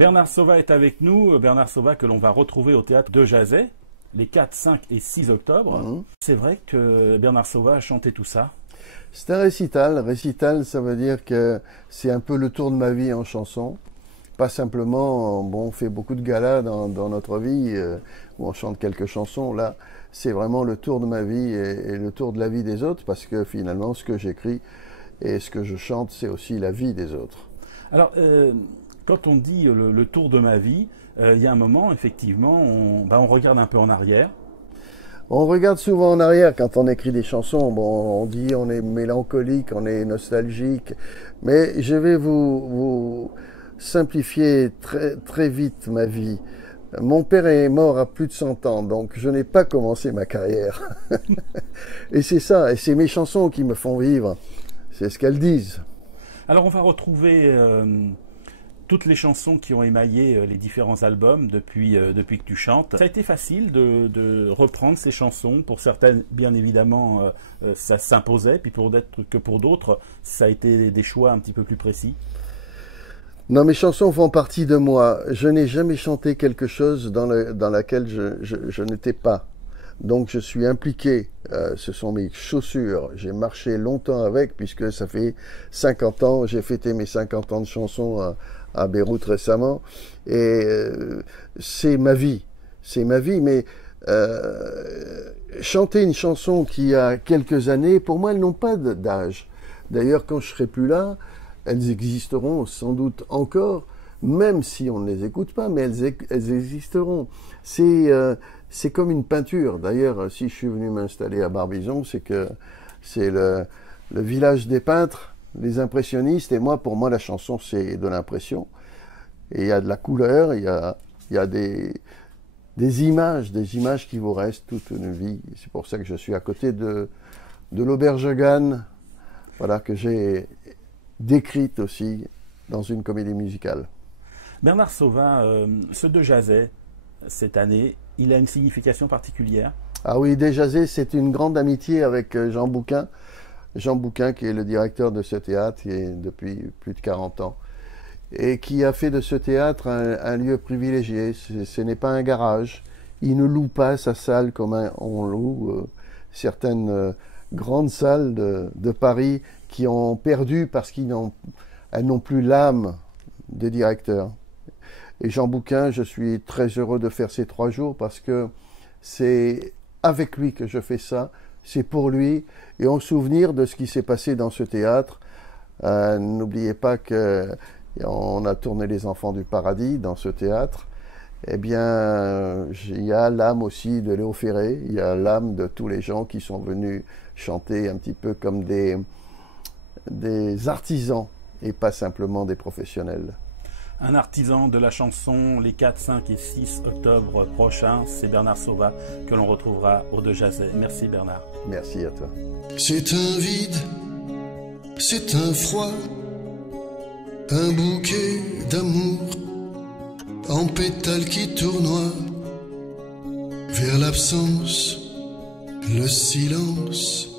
Bernard Sauvat est avec nous. Bernard Sauvat que l'on va retrouver au théâtre de Jazet les 4, 5 et 6 octobre. C'est vrai que Bernard Sauvat a chanté tout ça? C'est un récital. Récital, ça veut dire que c'est un peu le tour de ma vie en chanson. Pas simplement, bon, on fait beaucoup de galas dans notre vie, où on chante quelques chansons. Là, c'est vraiment le tour de ma vie et le tour de la vie des autres, parce que finalement, ce que j'écris et ce que je chante, c'est aussi la vie des autres. Alors, quand on dit le tour de ma vie, il y a un moment, effectivement, on regarde un peu en arrière. On regarde souvent en arrière quand on écrit des chansons. Bon, on dit on est mélancolique, on est nostalgique, mais je vais vous simplifier très vite ma vie. Mon père est mort à plus de 100 ans, donc je n'ai pas commencé ma carrière. Et c'est ça, et c'est mes chansons qui me font vivre. C'est ce qu'elles disent. Alors on va retrouver toutes les chansons qui ont émaillé les différents albums depuis que tu chantes. Ça a été facile de reprendre ces chansons. Pour certaines, bien évidemment, ça s'imposait, puis pour d'autres, ça a été des choix un petit peu plus précis. Non, mes chansons font partie de moi. Je n'ai jamais chanté quelque chose dans laquelle je n'étais pas. Donc je suis impliqué. Ce sont mes chaussures. J'ai marché longtemps avec, puisque ça fait 50 ans. J'ai fêté mes 50 ans de chansons à Beyrouth récemment. Et c'est ma vie. C'est ma vie. Mais chanter une chanson qui a quelques années, pour moi, elles n'ont pas d'âge. D'ailleurs, quand je serai plus là, elles existeront sans doute encore, même si on ne les écoute pas, mais elles existeront. C'est comme une peinture. D'ailleurs, si je suis venu m'installer à Barbizon, c'est que c'est le village des peintres, les impressionnistes, et pour moi, la chanson, c'est de l'impression. Et il y a de la couleur, il y a des images qui vous restent toute une vie. C'est pour ça que je suis à côté de l'auberge Gann, voilà, que j'ai décrite aussi dans une comédie musicale. Bernard Sauvat, ce de Jazet, cette année, il a une signification particulière? Ah oui, de Jazet, c'est une grande amitié avec Jean Bouquin. Jean Bouquin, qui est le directeur de ce théâtre depuis plus de 40 ans, et qui a fait de ce théâtre un lieu privilégié. Ce n'est pas un garage. Il ne loue pas sa salle comme on loue certaines grandes salles de Paris qui ont perdu parce qu'elles n'ont plus l'âme des directeurs. Et Jean Bouquin, je suis très heureux de faire ces 3 jours parce que c'est avec lui que je fais ça, c'est pour lui, et en souvenir de ce qui s'est passé dans ce théâtre. N'oubliez pas qu'on a tourné Les Enfants du Paradis dans ce théâtre. Eh bien, il y a l'âme aussi de Léo Ferré, il y a l'âme de tous les gens qui sont venus chanter un petit peu comme des artisans et pas simplement des professionnels. Un artisan de la chanson les 4, 5 et 6 octobre prochains, c'est Bernard Sauvat que l'on retrouvera au de Jazet. Merci Bernard. Merci à toi. C'est un vide, c'est un froid, un bouquet d'amour en pétales qui tournoient vers l'absence, le silence.